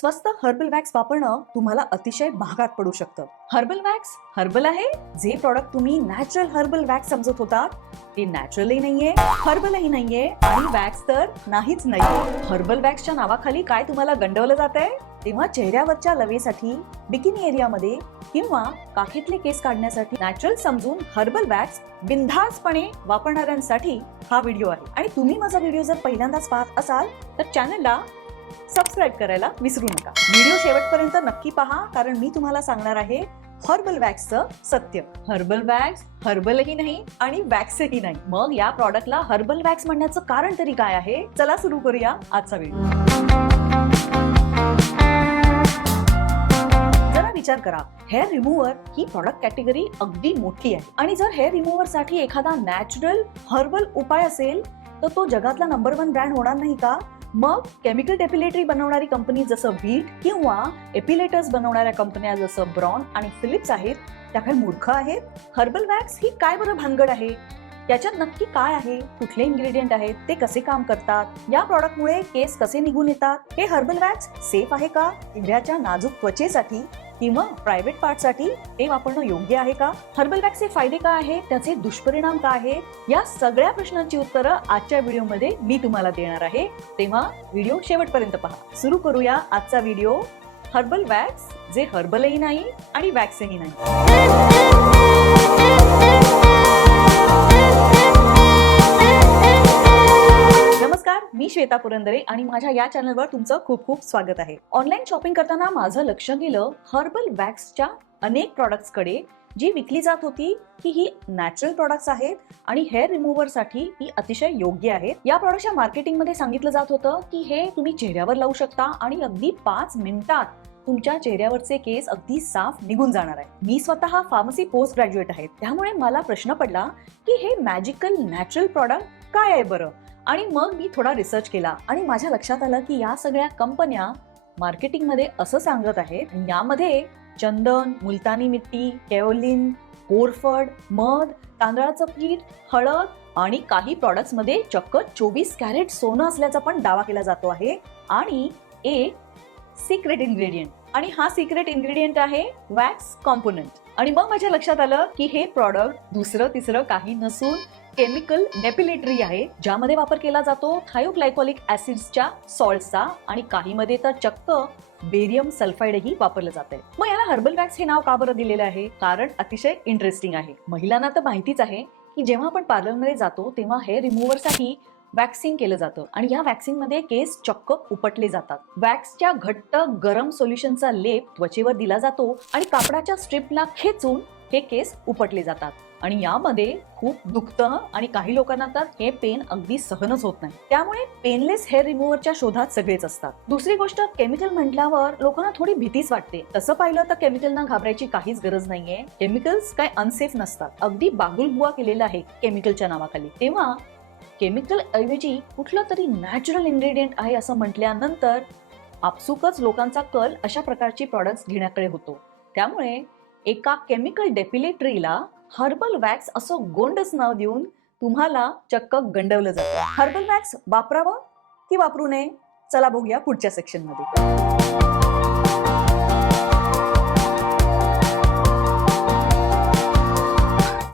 स्वस्त herbal wax वापरणं तुम्हाला अतिशय महागात पडू शकतं. हर्बल वॅक्स हर्बल आहे. जे प्रॉडक्ट तुम्ही नॅचरल हर्बल वॅक्स समजत होतात ते नॅचरलही नाहीये, हर्बलही नाहीये आणि वॅक्स तर नाहीच नाही. हर्बल वॅक्सच्या नावाखाली काय तुम्हाला गंडवलं जात आहे? तेव्हा चेहऱ्यावरच्या लवेसाठी, बिकिनी एरियामध्ये किंवा काखेतले केस काढण्यासाठी नॅचरल समजून हर्बल वॅक्स बिनधास्तपणे वापरणाऱ्यांसाठी हा व्हिडिओ आहे. आणि तुम्ही माझा व्हिडिओ जर पहिल्यांदाच पाहत असाल तर चॅनलला सबस्क्राईब करायला विसरू नका. व्हिडिओ शेवटपर्यंत नक्की पहा, कारण मी तुम्हाला सांगणार आहे हर्बल वॅक्सचं सत्य. हर्बल वॅक्स हर्बलही नाही आणि वॅक्सही नाही. मग या प्रॉडक्टला हर्बल वॅक्स म्हणण्याचं कारण तरी काय आहे? चला सुरू करूया आजचा व्हिडिओ. जरा विचार करा, हेअर रिमूव्हर ही प्रॉडक्ट कॅटेगरी अगदी मोठी आहे आणि जर हेअर रिमूव्हर साठी एखादा नॅचरल हर्बल उपाय असेल तर तो जगातला नंबर 1 ब्रँड होणार नाही का? मग केमिकल डेपिलेटरी बनवणारी कंपनी जसं व्हीट किंवा एपिलेटर्स बनवणाऱ्या कंपन्या जसं ब्रॉन आणि फिलिप्स आहेत त्या काही मूर्ख आहेत? हर्बल वॅक्स ही काय बरं भानगड आहे? त्याच्यात नक्की काय आहे? कुठले इन्ग्रेडियंट आहेत? ते कसे काम करतात? या प्रॉडक्टमुळे केस कसे निघून येतात? हे हर्बल वॅक्स सेफ आहे का? चेहऱ्याच्या नाजूक त्वचेसाठी किंवा प्रायव्हेट पार्टसाठी ते वापरणं योग्य आहे का? हर्बल वॅक्सचे फायदे काय आहेत? त्याचे दुष्परिणाम काय आहेत? या सगळ्या प्रश्नांची उत्तरं आजच्या व्हिडिओमध्ये मी तुम्हाला देणार आहे. तेव्हा व्हिडिओ शेवटपर्यंत पहा. सुरू करूया आजचा व्हिडिओ. हर्बल वॅक्स जे हर्बलही नाही आणि वॅक्सही नाही. नमस्कार, मी श्वेता पुरंदरे आणि माझ्या या चॅनलवर तुमचं खूप खूप स्वागत आहे. ऑनलाईन शॉपिंग करताना माझं लक्ष गेलं हर्बल वॅक्सच्या अनेक प्रॉडक्ट्सकडे, जी विकली जात होती की ही नॅचरल प्रॉडक्ट्स आहेत आणि हेअर रिमूव्हर साठी ही अतिशय योग्य आहेत. या प्रॉडक्टच्या मार्केटिंग मध्ये सांगितलं जात होतं की हे तुम्ही चेहऱ्यावर लावू शकता आणि अगदी 5 मिनिटात तुमच्या चेहऱ्यावरचे केस अगदी साफ निघून जाणार आहे. मी स्वतः फार्मसी पोस्ट ग्रॅज्युएट आहे, त्यामुळे मला प्रश्न पडला की हे मॅजिकल नॅचरल प्रॉडक्ट काय आहे बरं? आणि मग मी थोडा रिसर्च केला आणि माझ्या लक्षात आलं की या सगळ्या कंपन्या मार्केटिंग मध्ये असं सांगत आहेत, यामध्ये चंदन, मुलतानी मिट्टी, केओलिन, कोरफड, मध, तांदळाचं पीठ, हळद आणि काही प्रॉडक्ट्स मध्ये चक्क 24 कॅरेट सोनं असल्याचा पण दावा केला जातो आहे. आणि एक सिक्रेट इन्ग्रेडियंट, आणि हा सिक्रेट इन्ग्रेडियंट आहे वॅक्स कॉम्पोनंट. आणि मग माझ्या लक्षात आलं की हे प्रॉडक्ट दुसरं तिसरं काही नसून केमिकल डेपिलेटरी आहे, ज्यामध्ये वापर केला जातो थायोग्लायकोलिक ऍसिड्सच्या सॉल्टचा आणि काही मध्ये तर चक्क बेरियम सल्फाइडही वापरलं जाते. मग याला हर्बल वॅक्स हे नाव का बरं दिलेलं आहे? कारण अतिशय इंटरेस्टिंग आहे. महिलांना तर माहितीच आहे की जेव्हा आपण पार्लरमध्ये जातो तेव्हा हेअर रिमूव्हर साठी वॅक्सिंग केलं जातं आणि या वॅक्सिंग मध्ये केस चक्क उपटले जातात. वॅक्सच्या घट्ट गरम सोल्युशनचा लेप त्वचेवर दिला जातो आणि कापडाच्या स्ट्रिपला खेचून हे केस उपटले जातात आणि यामध्ये खूप दुखतं आणि काही लोकांना तर हे पेन अगदी सहनच होत नाही. त्यामुळे पेनलेस हेअर रिमूव्हरच्या शोधात सगळेच असतात. दुसरी गोष्ट, केमिकल म्हटल्यावर लोकांना थोडी भीतीच वाटते. तसं पाहिलं तर केमिकलना घाबरायची काहीच गरज नाहीये. केमिकल्स काय अनसेफ नसतात. अगदी बागुलबुवा केलेला आहे केमिकलच्या नावाखाली. तेव्हा केमिकल ऐवजी कुठलं तरी नॅचरल इन्ग्रेडियंट आहे असं म्हटल्यानंतर आपसुकच लोकांचा कल अशा प्रकारची प्रॉडक्ट्स घेण्याकडे होतो. त्यामुळे एका केमिकल डेपिलेटरीला हर्बल वॅक्स असं गोंडच नाव देऊन तुम्हाला चक्क गंडवलं जातं. हर्बल वॅक्स वापरावं की वापरू नये? चला बघूया पुढच्या सेक्शन मध्ये.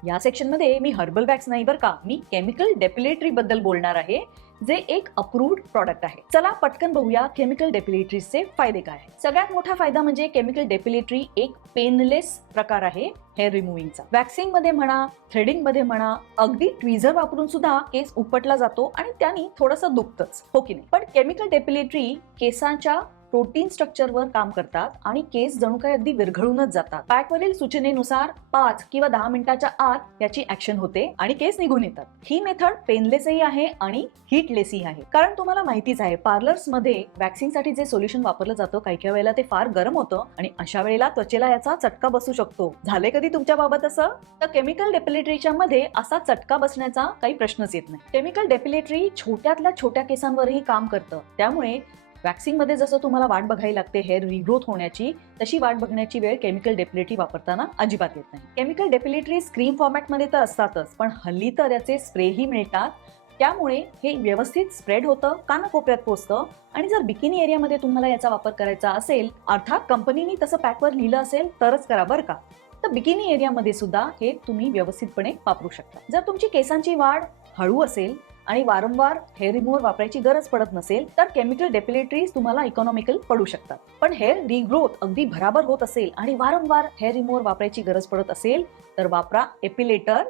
या सेक्शन मध्ये मी हर्बल वॅक्स नाही बरं का, मी केमिकल डेपिलेटरी बद्दल बोलणार आहे, जे एक अप्रूव्ड प्रॉडक्ट आहे. चला पटकन बघूया केमिकल डेपिलेटरीचे फायदे काय आहेत. सगळ्यात मोठा फायदा म्हणजे केमिकल डेपिलेटरी एक पेनलेस प्रकार आहे हेअर रिमूव्हिंगचा. वॅक्सिंग मध्ये म्हणा, थ्रेडिंग मध्ये म्हणा, अगदी ट्विझर वापरून सुद्धा केस उपटला जातो आणि त्याने थोडंसं दुखतच, हो की नाही? पण केमिकल डेपिलेटरी केसांच्या प्रोटीन स्ट्रक्चरवर काम करतात आणि केस जणू काही अगदी विरघळूनच जातात. पॅकवरील सूचनेनुसार 5 किंवा 10 मिनिटाच्या आत याची ऍक्शन होते आणि केस निघून येतात. ही मेथड पेनलेसही आहे आणि हीटलेसही आहे. कारण तुम्हाला माहितीच आहे, पार्लर्स मध्ये वॅक्सिंग साठी जे सोल्युशन वापरलं जातं काही वेळेला ते फार गरम होतं आणि अशा वेळेला त्वचेला याचा चटका बसू शकतो. झाले कधी तुमच्या बाबत असं? तर केमिकल डेपिलेटरीच्या मध्ये असा चटका बसण्याचा काही प्रश्नच येत नाही. केमिकल डेपिलेटरी छोट्यातल्या छोट्या केसांवरही काम करतं. त्यामुळे वॅक्सिंग मध्ये जसं तुम्हाला वाट बघावी लागते हेअर रिग्रोथ होण्याची, तशी वाट बघण्याची वेळ केमिकल डेपिलेटरी वापरताना अजिबात येत नाही. केमिकल डेपिलेटरी क्रीम फॉर्मॅट मध्ये तर असतातच, पण हल्ली तर याचे स्प्रेही मिळतात त्यामुळे हे व्यवस्थित स्प्रेड होतं, कानाकोपऱ्यात पोहोचतं. आणि जर बिकिनी एरियामध्ये तुम्हाला याचा वापर करायचा असेल, अर्थात कंपनीने तसं पॅकवर लिहिलं असेल तरच करा बरं का, तर बिकिनी एरियामध्ये सुद्धा हे तुम्ही व्यवस्थितपणे वापरू शकता. जर तुमची केसांची वाढ हळू असेल आणि वारंवार हेअर रिमूव्हर वापरायची गरज पडत नसेल तर केमिकल डेपिलेटरीज तुम्हाला इकॉनॉमिकल पडू शकतात. पण हेअर रिग्रोथ अगदी भराभर होत असेल आणि वारंवार हेअर रिमूव्हर वापरायची गरज पडत असेल तर वापरा एपिलेटर.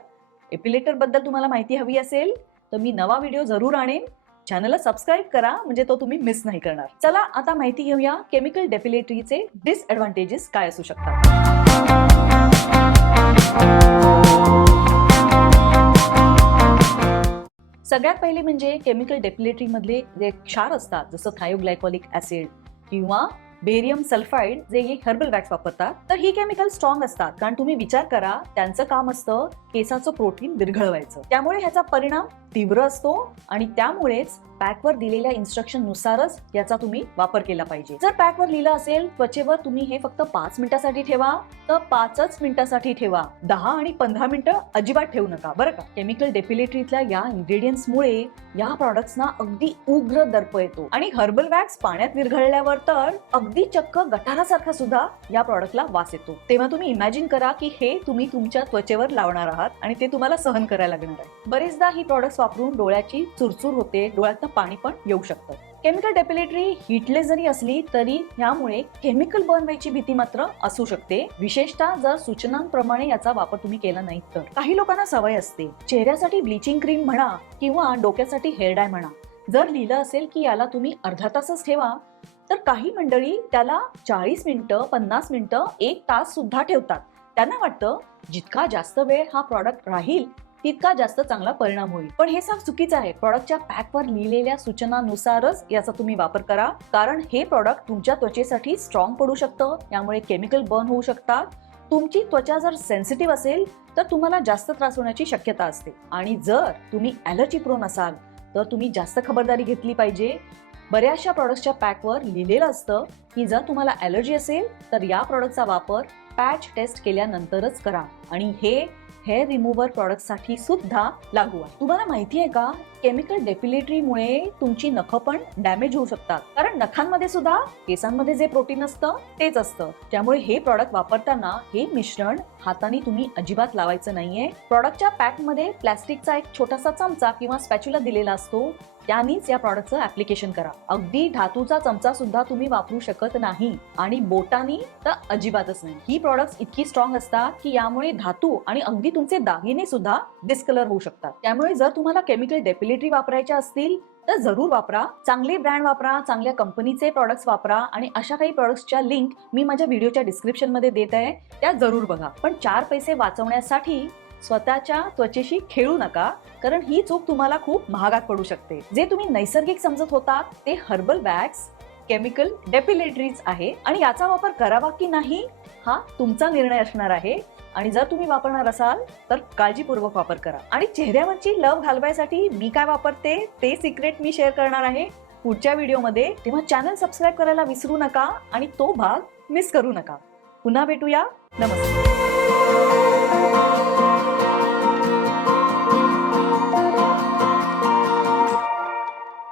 एपिलेटर बद्दल तुम्हाला माहिती हवी असेल तर मी नवा व्हिडिओ जरूर आणेन. चॅनलला सबस्क्राईब करा म्हणजे तो तुम्ही मिस नाही करणार. चला आता माहिती घेऊया केमिकल डेपिलेटरीचे डिसएडव्हान्टेजेस काय असू शकतात. सगळ्यात पहिले म्हणजे केमिकल डेपिलेटरी मधले जे क्षार असतात, जसं थायोग्लायकॉलिक ऍसिड किंवा बेरियम सल्फाइड, जे हे हर्बल वॅक्स वापरतात, तर ही केमिकल स्ट्रॉंग असतात. कारण तुम्ही विचार करा, त्यांचं काम असतं केसाचं प्रोटीन विरघळवायचं. त्यामुळे ह्याचा परिणाम तीव्र असतो आणि त्यामुळेच पॅकवर दिलेल्या इन्स्ट्रक्शन नुसारच याचा तुम्ही वापर केला पाहिजे. जर पॅकवर लिहिलं असेल त्वचेवर तुम्ही हे फक्त 5 मिनिटांसाठी ठेवा तर 5च मिनिटांसाठी ठेवा. 10 आणि 15 मिनिटं अजिबात ठेवू नका बरं का. केमिकल डेपिलेटरीतल्या या इन्ग्रेडियंट्समुळे या प्रॉडक्ट्सना अगदी उग्र दर्प येतो आणि हर्बल वॅक्स पाण्यात विरघळल्यावर तर अगदी चक्क गटारासारखा सुद्धा या प्रॉडक्टला वास येतो. तेव्हा तुम्ही इमॅजिन करा की हे तुम्ही तुमच्या त्वचेवर लावणार आहात आणि ते तुम्हाला सहन करायला लागणार आहे. बरेचदा ही प्रॉडक्ट्स वापरून डोळ्याची चुरचूर होते, डोळ्यात पाणी पण येऊ शकतं. केमिकल डेपिलेटरी हीटलेस जरी असली तरी यामुळे केमिकल बर्न व्हायची भीती मात्र असू शकते, विशेषतः जर सूचनांप्रमाणे याचा वापर तुम्ही केला नाही तर. काही लोकांना सवय असते चेहऱ्यासाठी ब्लिचिंग क्रीम म्हणा किंवा डोक्यासाठी हेअर डाय म्हणा, जर लिहिलं असेल की याला तुम्ही अर्धा तासच ठेवा तर काही मंडळी त्याला 40 मिनिटं, 50 मिनिटं, 1 तास सुद्धा ठेवतात. त्यांना वाटतं जितका जास्त वेळ हा प्रॉडक्ट राहील तितका जास्त चांगला परिणाम होईल. पण हे साफ चुकीचं आहे. प्रॉडक्टच्या पॅकवर लिहिलेल्या सूचनानुसारच याचा तुम्ही वापर करा, कारण हे प्रॉडक्ट तुमच्या त्वचेसाठी स्ट्रॉंग पडू शकतं. यामुळे केमिकल बर्न होऊ शकतात. तुमची त्वचा जर सेन्सिटिव्ह असेल तर तुम्हाला जास्त त्रास होण्याची शक्यता असते आणि जर तुम्ही ॲलर्जी प्रोन असाल तर तुम्ही जास्त खबरदारी घेतली पाहिजे. बऱ्याचशा प्रॉडक्टच्या पॅकवर लिहिलेलं असतं की जर तुम्हाला ॲलर्जी असेल तर या प्रॉडक्टचा वापर पॅच टेस्ट केल्यानंतरच करा आणि हे हेअर रिमूव्हर प्रॉडक्टसाठी सुद्धा लागू आहे. तुम्हाला माहिती आहे का, केमिकल डेपिलेटरीमुळे तुमची नखं पण डॅमेज होऊ शकतात, कारण नखांमध्ये सुद्धा केसांमध्ये जे प्रोटीन असतं तेच असतं. त्यामुळे हे प्रॉडक्ट वापरताना हे मिश्रण हाताने तुम्ही अजिबात लावायचं नाहीये. प्रॉडक्टच्या पॅकमध्ये प्लॅस्टिकचा एक छोटासा चमचा किंवा स्पॅच्युला दिलेला असतो, त्यानेच या प्रॉडक्टचं ऍप्लिकेशन करा. अगदी धातूचा चमचा सुद्धा तुम्ही वापरू शकत नाही आणि बोटानी तर अजिबातच नाही. ही प्रॉडक्ट्स इतकी स्ट्रॉंग असतात की यामुळे धातू आणि अगदी तुमचे दागिने सुद्धा डिस्कलर होऊ शकतात. त्यामुळे जर तुम्हाला केमिकल डेपिलेटरी वापरायच्या असतील तर जरूर वापरा. चांगले ब्रँड वापरा, चांगल्या कंपनीचे प्रॉडक्ट्स वापरा आणि अशा काही प्रॉडक्ट्सच्या लिंक मी माझ्या व्हिडिओच्या डिस्क्रिप्शन मध्ये देत आहे, त्या जरूर बघा. पण 4 पैसे वाचवण्यासाठी स्वतःच्या त्वचेशी खेळू नका, कारण ही चूक तुम्हाला खूप महागात पडू शकते. जे तुम्ही नैसर्गिक समजत होतात ते हर्बल वॅक्स केमिकल डेपिलेटरीज आहे आणि याचा वापर करावा की नाही हा तुमचा निर्णय असणार आहे. आणि जर तुम्ही वापरणार असाल तर काळजीपूर्वक वापर करा. आणि चेहऱ्यावरची लव घालवायसाठी मी काय वापरते ते सिक्रेट मी शेअर करणार आहे पुढच्या व्हिडिओमध्ये. तेव्हा चॅनल सबस्क्राईब करायला विसरू नका आणि तो भाग मिस करू नका. पुन्हा भेटूया. नमस्कार.